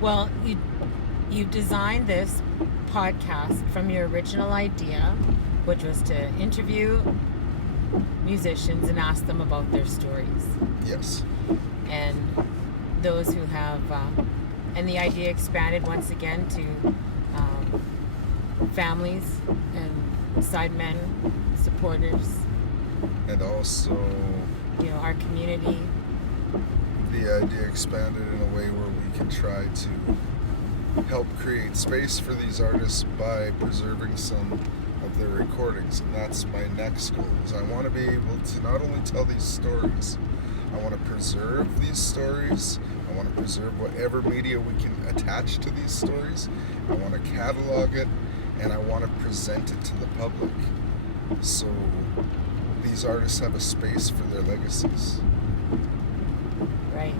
Well, you designed this podcast from your original idea, which was to interview musicians and ask them about their stories. Yes. And those who have, and the idea expanded once again to families and sidemen, supporters. And also, our community. The idea expanded in a way where we can try to help create space for these artists by preserving some of their recordings. And that's my next goal, is I want to be able to not only tell these stories, I want to preserve these stories, I want to preserve whatever media we can attach to these stories, I want to catalog it, and I want to present it to the public. So these artists have a space for their legacies. Right.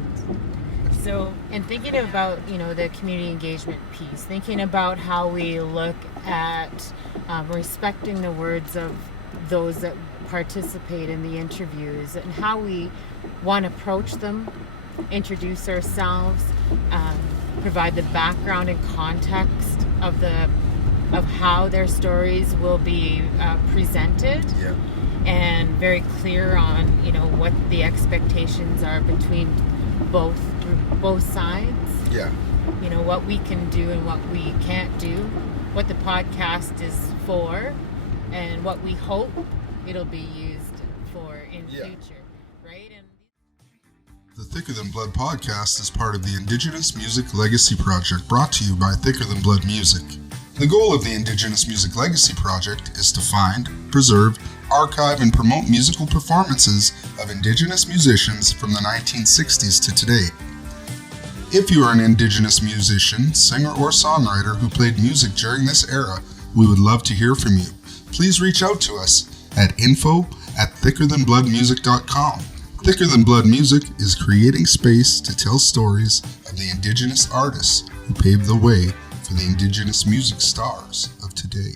So, and thinking about, the community engagement piece, thinking about how we look at respecting the words of those that participate in the interviews and how we want to approach them, introduce ourselves, provide the background and context of how their stories will be presented. Yeah. And very clear on, what the expectations are between both sides. Yeah. What we can do and what we can't do, what the podcast is for, and what we hope it'll be used for in future, right? And the Thicker Than Blood podcast is part of the Indigenous Music Legacy Project, brought to you by Thicker Than Blood Music. The goal of the Indigenous Music Legacy Project is to find, preserve, archive, and promote musical performances of Indigenous musicians from the 1960s to today. If you are an Indigenous musician, singer, or songwriter who played music during this era, we would love to hear from you. Please reach out to us at info@thickerthanbloodmusic.com. Thicker Than Blood Music is creating space to tell stories of the Indigenous artists who paved the way for the Indigenous music stars of today.